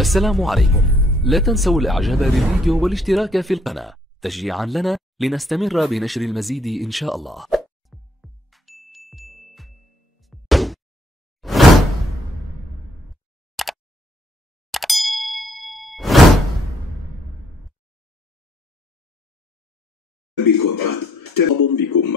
السلام عليكم. لا تنسوا الاعجاب بالفيديو والاشتراك في القناة تشجيعا لنا لنستمر بنشر المزيد إن شاء الله. مرحبا بكم.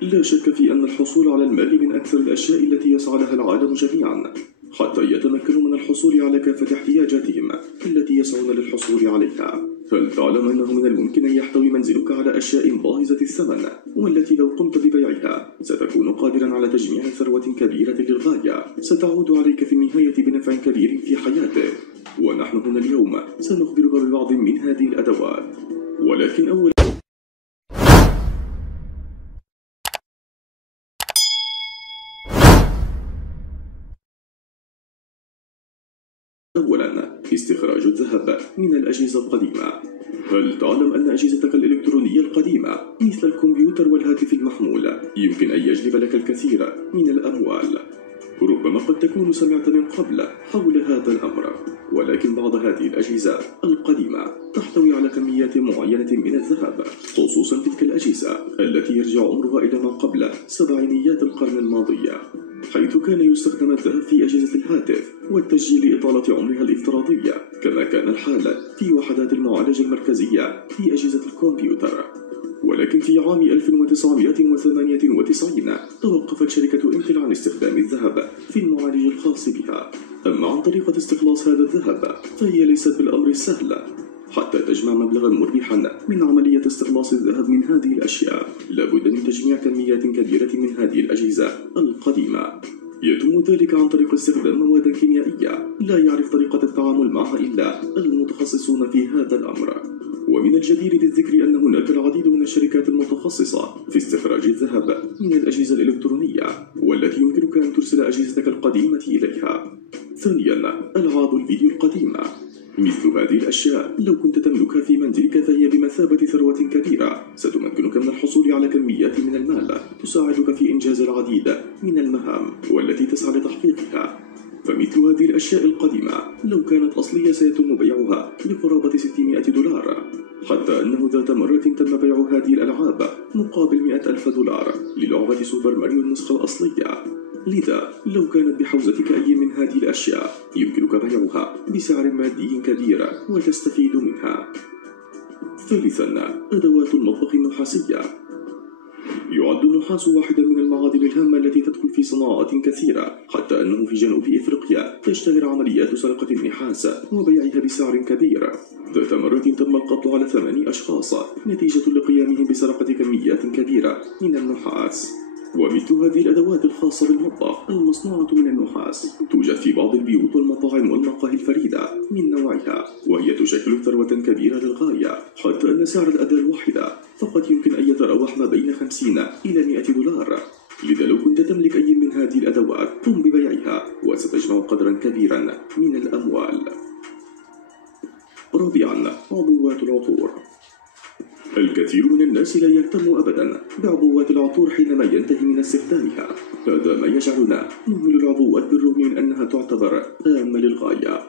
لا شك في أن الحصول على المال من أكثر الأشياء التي يسعى لها العالم جميعا حتى يتمكنوا من الحصول على كافة احتياجاتهم التي يسعون للحصول عليها. هل تعلم أنه من الممكن أن يحتوي منزلك على أشياء باهظة الثمن والتي لو قمت ببيعها ستكون قادرا على تجميع ثروة كبيرة للغاية ستعود عليك في النهاية بنفع كبير في حياتك؟ ونحن هنا اليوم سنخبرك ببعض من هذه الأدوات، ولكن أولا استخراج الذهب من الأجهزة القديمة. هل تعلم أن أجهزتك الإلكترونية القديمة مثل الكمبيوتر والهاتف المحمول يمكن أن يجلب لك الكثير من الأموال؟ ربما قد تكون سمعت من قبل حول هذا الأمر، ولكن بعض هذه الأجهزة القديمة تحتوي على كميات معينة من الذهب، خصوصا تلك الأجهزة التي يرجع عمرها إلى ما قبل سبعينيات القرن الماضي، حيث كان يستخدم الذهب في أجهزة الهاتف والتسجيل لإطالة عمرها الافتراضية، كما كان الحال في وحدات المعالجة المركزية في أجهزة الكمبيوتر. ولكن في عام 1998 توقفت شركة إنتل عن استخدام الذهب في المعالج الخاص بها. أما عن طريقة استخلاص هذا الذهب فهي ليست بالأمر السهل. حتى تجمع مبلغا مربحا من عملية استخلاص الذهب من هذه الأشياء لابد من تجميع كميات كبيرة من هذه الأجهزة القديمة. يتم ذلك عن طريق استخدام مواد كيميائية لا يعرف طريقة التعامل معها إلا المتخصصون في هذا الأمر. ومن الجدير بالذكر أن هناك العديد من الشركات المتخصصة في استخراج الذهب من الأجهزة الإلكترونية والتي يمكنك أن ترسل أجهزتك القديمة إليها. ثانيا، ألعاب الفيديو القديمة. مثل هذه الأشياء لو كنت تملكها في منزلك فهي بمثابة ثروة كبيرة ستمكنك من الحصول على كميات من المال تساعدك في إنجاز العديد من المهام والتي تسعى لتحقيقها. فمثل هذه الأشياء القديمة لو كانت أصلية سيتم بيعها بقرابة $600، حتى أنه ذات مرة تم بيع هذه الألعاب مقابل $100,000 للعبة سوبر ماريو النسخة الأصلية. لذا لو كانت بحوزتك أي من هذه الأشياء يمكنك بيعها بسعر مادي كبير وتستفيد منها. ثالثا، أدوات المطبخ النحاسية. يعد النحاس واحدا من المعادن الهامة التي تدخل في صناعات كثيرة، حتى أنه في جنوب إفريقيا تشتهر عمليات سرقة النحاس وبيعها بسعر كبير. ذات مرة تم القبض على 8 أشخاص نتيجة لقيامهم بسرقة كميات كبيرة من النحاس. ومثل هذه الأدوات الخاصة بالمطبخ المصنوعة من النحاس توجد في بعض البيوت والمطاعم والمقاهي الفريدة من نوعها، وهي تشكل ثروة كبيرة للغاية، حتى أن سعر الأداة الواحدة فقط يمكن أن يتراوح ما بين $50 إلى $100. لذا لو كنت تملك أي من هذه الأدوات قم ببيعها وستجمع قدرا كبيرا من الأموال. رابعا، عبوات العطور. الكثير من الناس لا يهتم أبدا بعبوات العطور حينما ينتهي من استخدامها. هذا ما يجعلنا نهمل العبوات بالرغم من أنها تعتبر هامة للغاية،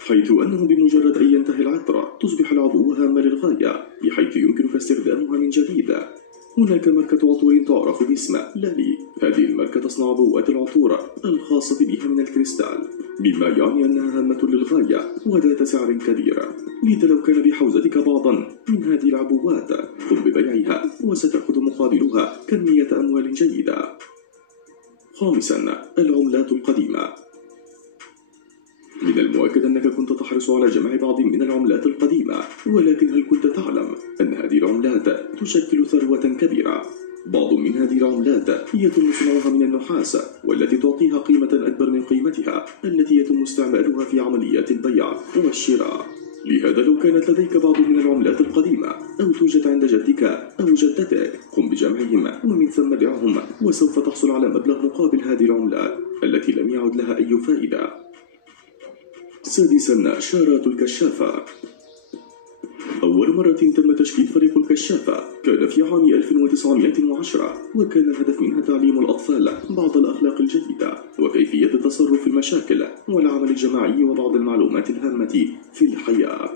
حيث أنه بمجرد أن ينتهي العطر تصبح العبوة هامة للغاية بحيث يمكنك استخدامها من جديد. هناك ماركة عطور تعرف باسم لالي. هذه الماركة تصنع عبوات العطور الخاصة بها من الكريستال، مما يعني أنها هامة للغاية وذات سعر كبير. لذا لو كان بحوزتك بعضا من هذه العبوات قم ببيعها وستأخذ مقابلها كمية أموال جيدة. خامسا، العملات القديمة. من المؤكد أنك كنت تحرص على جمع بعض من العملات القديمة، ولكن هل كنت تعلم أن هذه العملات تشكل ثروة كبيرة؟ بعض من هذه العملات يتم صنعها من النحاس والتي تعطيها قيمة أكبر من قيمتها التي يتم استعمالها في عمليات البيع والشراء. لهذا لو كانت لديك بعض من العملات القديمة أو توجد عند جدك أو جدتك قم بجمعهم ومن ثم بيعهم، وسوف تحصل على مبلغ مقابل هذه العملات التي لم يعد لها أي فائدة. سادسا، شارات الكشافة. أول مرة تم تشكيل فريق الكشافة كان في عام 1910، وكان الهدف منها تعليم الأطفال بعض الأخلاق الجديدة وكيفية التصرف في المشاكل والعمل الجماعي وبعض المعلومات الهامة في الحياة.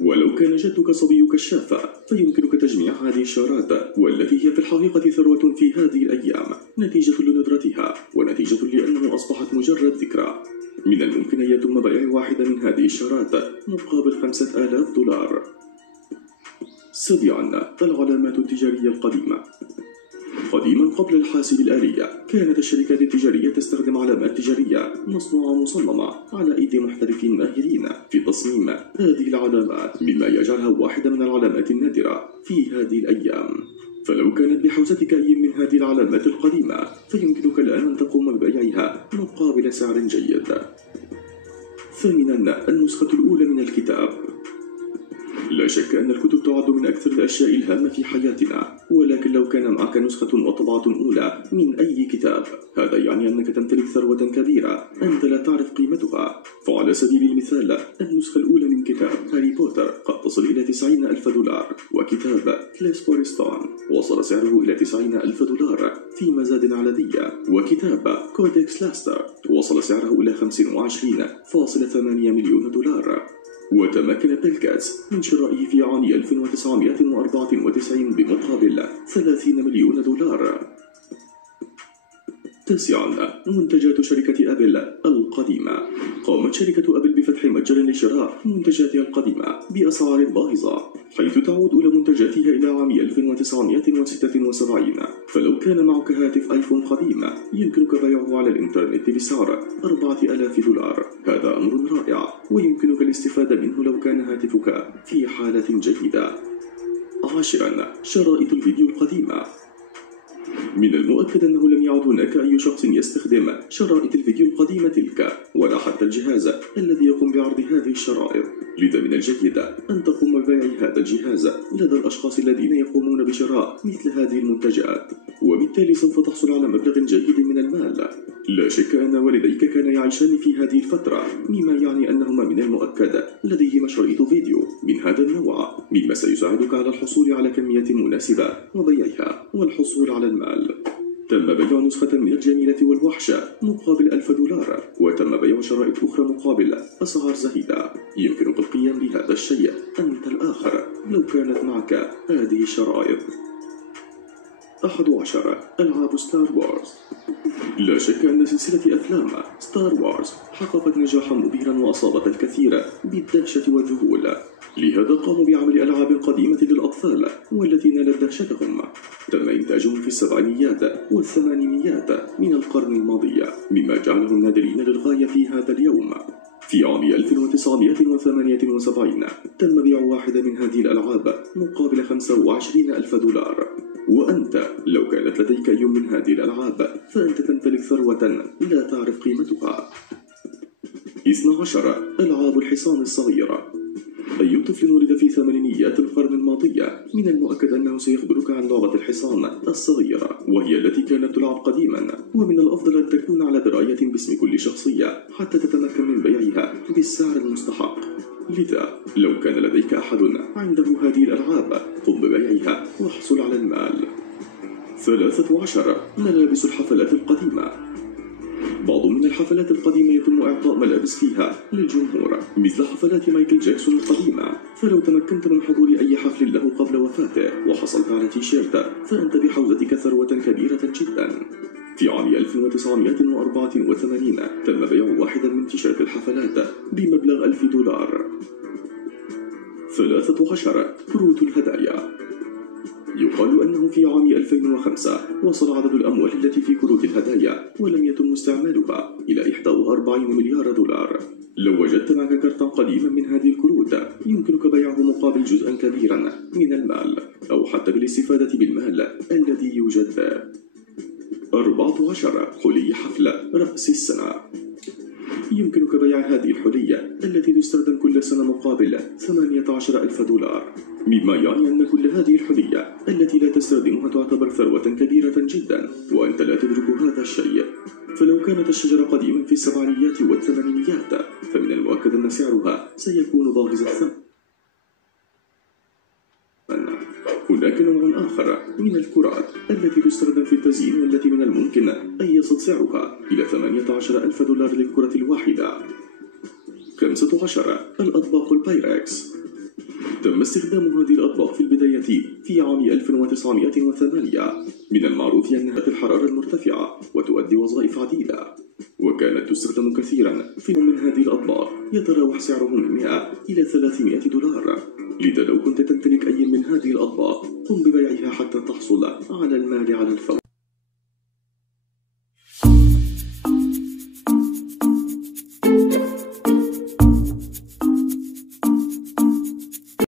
ولو كان جدك صبي كشافة فيمكنك تجميع هذه الشارات، والتي هي في الحقيقة ثروة في هذه الأيام نتيجة لندرتها ونتيجة لأنه أصبحت مجرد ذكرى. من الممكن أن يتم بيع واحدة من هذه الشارات مقابل $5000. 7. العلامات التجارية القديمة. قديما قبل الحاسب الآلية كانت الشركات التجارية تستخدم علامات تجارية مصنوعة مصممة على أيدي محترفين ماهرين في تصميم هذه العلامات، مما يجعلها واحدة من العلامات النادرة في هذه الأيام. فلو كانت بحوزتك أي من هذه العلامات القديمة فيمكنك الآن أن تقوم ببيعها مقابل سعر جيد. 8. النسخة الأولى من الكتاب. لا شك أن الكتب تعد من أكثر الأشياء الهامة في حياتنا، ولكن لو كان معك نسخة وطبعة أولى من أي كتاب هذا يعني أنك تمتلك ثروة كبيرة أنت لا تعرف قيمتها. فعلى سبيل المثال النسخة الأولى من كتاب هاري بوتر قد تصل إلى $90,000، وكتاب كليسبورستون وصل سعره إلى $90,000 في مزاد عددي، وكتاب كودكس لاستر وصل سعره إلى $25.8 مليون. وتمكن بيل جيتس من شرائه في عام 1994 بمقابل $30 مليون. 9. منتجات شركة أبل القديمة. قامت شركة أبل بفتح متجر لشراء منتجاتها القديمة بأسعار باهظة، حيث تعود أولى منتجاتها إلى عام 1976. فلو كان معك هاتف آيفون قديم يمكنك بيعه على الإنترنت بسعر $4,000. هذا أمر رائع ويمكنك الاستفادة منه لو كان هاتفك في حالة جيدة. 10. شرائط الفيديو القديمة. من المؤكد أنه لم يعد هناك أي شخص يستخدم شرائط الفيديو القديمة تلك ولا حتى الجهاز الذي يقوم بعرض هذه الشرائط، لذا من الجيد أن تقوم ببيع هذا الجهاز لدى الأشخاص الذين يقومون بشراء مثل هذه المنتجات، وبالتالي سوف تحصل على مبلغ جيد من المال. لا شك أن والديك كانا يعيشان في هذه الفترة، مما يعني أنهما من المؤكد لديهما شريط فيديو من هذا النوع، مما سيساعدك على الحصول على كمية مناسبة وبيعها والحصول على المال. تم بيع نسخة من الجميلة والوحش مقابل $1000، وتم بيع شرائط أخرى مقابل أسعار زهيدة. يمكنك القيام بهذا الشيء أنت الآخر لو كانت معك هذه الشرائط. 11. ألعاب ستار وارز. لا شك أن سلسلة أفلام ستار وارز حققت نجاحا مبهرا وأصابت الكثير بالدهشة والذهول، لهذا قاموا بعمل ألعاب قديمة للأطفال والتي نالت دهشتهم. تم إنتاجهم في السبعينيات والثمانينيات من القرن الماضي، مما جعلهم نادرين للغاية في هذا اليوم. في عام 1978 تم بيع واحدة من هذه الألعاب مقابل $25,000. وأنت لو كانت لديك أي من هذه الألعاب فأنت تمتلك ثروة لا تعرف قيمتها. 12. ألعاب الحصان الصغيرة. أي طفل ولد في ثمانينيات القرن الماضي من المؤكد أنه سيخبرك عن لعبة الحصان الصغيرة، وهي التي كانت تلعب قديما، ومن الأفضل أن تكون على دراية باسم كل شخصية حتى تتمكن من بيعها بالسعر المستحق. لذا لو كان لديك أحد عنده هذه الألعاب قم ببيعها واحصل على المال. 13. ملابس الحفلات القديمة. بعض من الحفلات القديمة يتم إعطاء ملابس فيها للجمهور مثل حفلات مايكل جاكسون القديمة، فلو تمكنت من حضور أي حفل له قبل وفاته وحصلت على تيشيرت فأنت بحوزتك ثروة كبيرة جدا. في عام 1984 تم بيع واحدا من تيشيرت الحفلات بمبلغ $1000. 13. كروت الهدايا. يقال أنه في عام 2005 وصل عدد الأموال التي في كروت الهدايا ولم يتم استعمالها إلى $41 مليار. لو وجدت معك كرتا قديما من هذه الكروت يمكنك بيعه مقابل جزءا كبيرا من المال، أو حتى بالاستفادة بالمال الذي يوجد به. 14. حلي حفل رأس السنة. يمكنك بيع هذه الحلية التي تستخدم كل سنة مقابل $18,000، مما يعني أن كل هذه الحلية التي لا تستخدمها تعتبر ثروة كبيرة جدا وأنت لا تدرك هذا الشيء. فلو كانت الشجرة قديما في السبعينيات والثمانينيات فمن المؤكد أن سعرها سيكون باهظ الثمن. هناك نوع آخر من الكرات التي تستخدم في التزيين والتي من الممكن أن يصل سعرها إلى 18,000 دولار للكرة الواحدة. 15. الأطباق البايركس. تم استخدام هذه الأطباق في البداية في عام 1908. من المعروف أنها الحرارة المرتفعة وتؤدي وظائف عديدة، وكانت تستخدم كثيرا في من هذه الأطباق يتراوح سعره من 100 إلى 300 دولار. لذا لو كنت تمتلك أي من هذه الأطباق قم ببيعها حتى تحصل على المال على الفور.